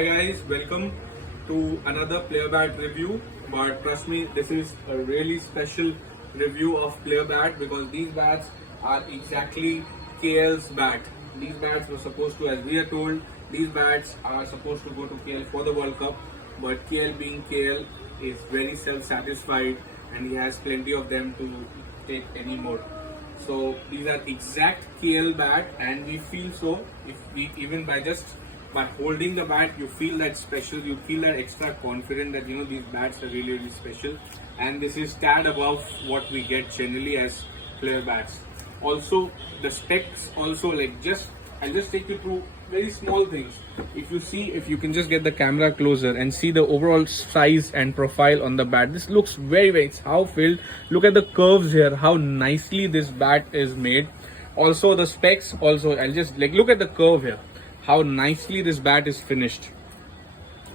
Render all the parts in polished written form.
Hi guys, welcome to another player bat review. But trust me, this is a really special review of player bat because these bats are exactly KL's bat. These bats were supposed to, as we are told, these bats are supposed to go to KL for the World Cup. But KL being KL is very self-satisfied and he has plenty of them to take any more. So these are exact KL bat, and we feel so if we even by holding the bat, you feel that special, you feel that extra confident that these bats are really special, and this is tad above what we get generally as player bats. Also, the specs also I'll just take you through very small things. If you can just get the camera closer and see the overall size and profile on the bat, this looks very it's how filled. Look at the curves here, how nicely this bat is made. Also the specs, also I'll just look at the curve here, how nicely this bat is finished,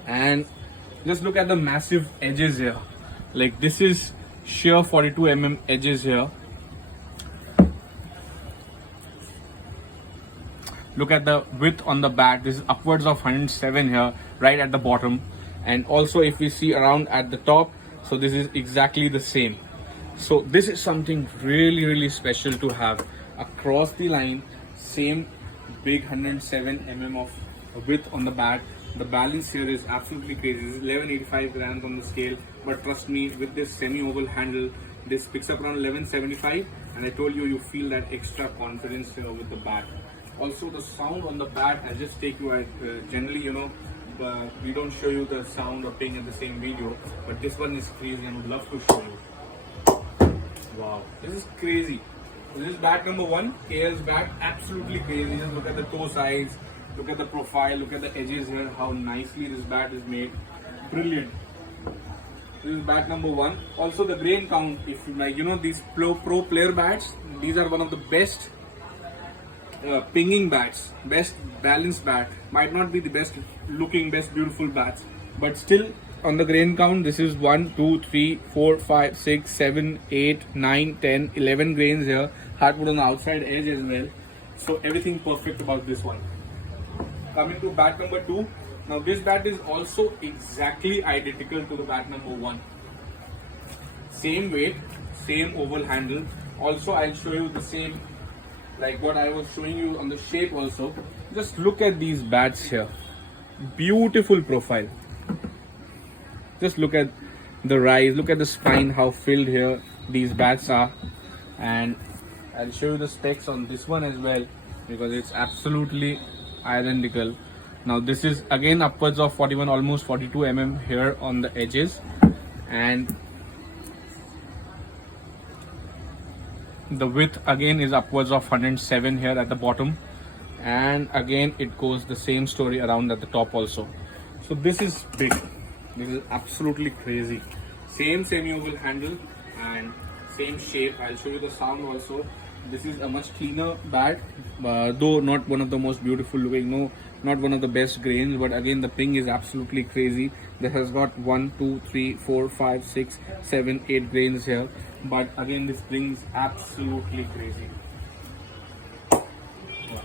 and just look at the massive edges here. This is sheer 42 edges here. Look at the width on the bat. This is upwards of 107 here, right at the bottom. And also if we see around at the top, so this is exactly the same. So this is something really special to have across the line. Same big 107 of width on the bat. The balance here is absolutely crazy. This is 1185 grams on the scale, but trust me, with this semi-oval handle, this picks up around 1175, and I told you feel that extra confidence with the bat. Also the sound on the bat, I'll just take you generally we don't show you the sound or ping in the same video, but this one is crazy and would love to show you. Wow, this is crazy. This is bat number 1, KL's bat, absolutely crazy. Just look at the toe size, look at the profile, look at the edges here, how nicely this bat is made. Brilliant. This is bat number 1. Also the grain count, if you these pro player bats, these are one of the best pinging bats, best balanced bat. Might not be the best looking, best beautiful bats, but still on the grain count, this is 1, 2, 3, 4, 5, 6, 7, 8, 9, 10, 11 grains here. Hardwood on the outside edge as well. So everything perfect about this one. Coming to bat number 2. Now this bat is also exactly identical to the bat number 1. Same weight, same oval handle. Also I'll show you the same, like what I was showing you on the shape also. Just look at these bats here. Beautiful profile. Just look at the rise, look at the spine, how filled here these bats are. And I'll show you the specs on this one as well, because it's absolutely identical. Now this is again upwards of 41, almost 42 here on the edges, and the width again is upwards of 107 here at the bottom, and again it goes the same story around at the top also. So this is big. This is absolutely crazy. Same semi-oval handle and same shape. I'll show you the sound also. This is a much cleaner bat, though not one of the most beautiful looking, no, not one of the best grains, but again the ping is absolutely crazy. This has got 1, 2, 3, 4, 5, 6, 7, 8 grains here, but again this ping is absolutely crazy. Wow.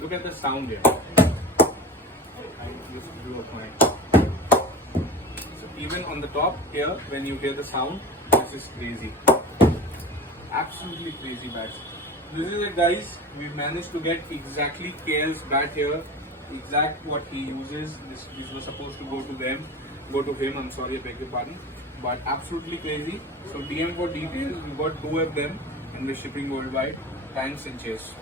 Look at the sound here. Just do a point. So even on the top here, when you hear the sound, this is crazy. Absolutely crazy bats. This is it guys, we managed to get exactly KL's bat here, exact what he uses. This was supposed to go to him, I'm sorry, I beg your pardon, but absolutely crazy. So DM for details, we got 2 of them and we're shipping worldwide. Thanks and cheers.